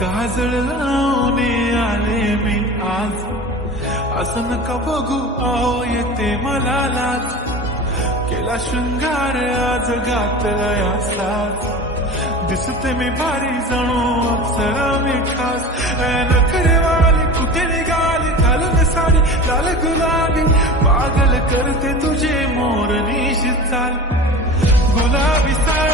काजळ लावून आले मी आज, असं नका बघू अहो येते मला लाज. केला शृंगार आज घातला या साज, दिसते मी भारी जणू अप्सरा मी खास. नखरेवाली कुठे निघाली घालून साडी लाल गुलाबी, पागल करते तुझे मोरनीशी चाल. गुलाबी साडी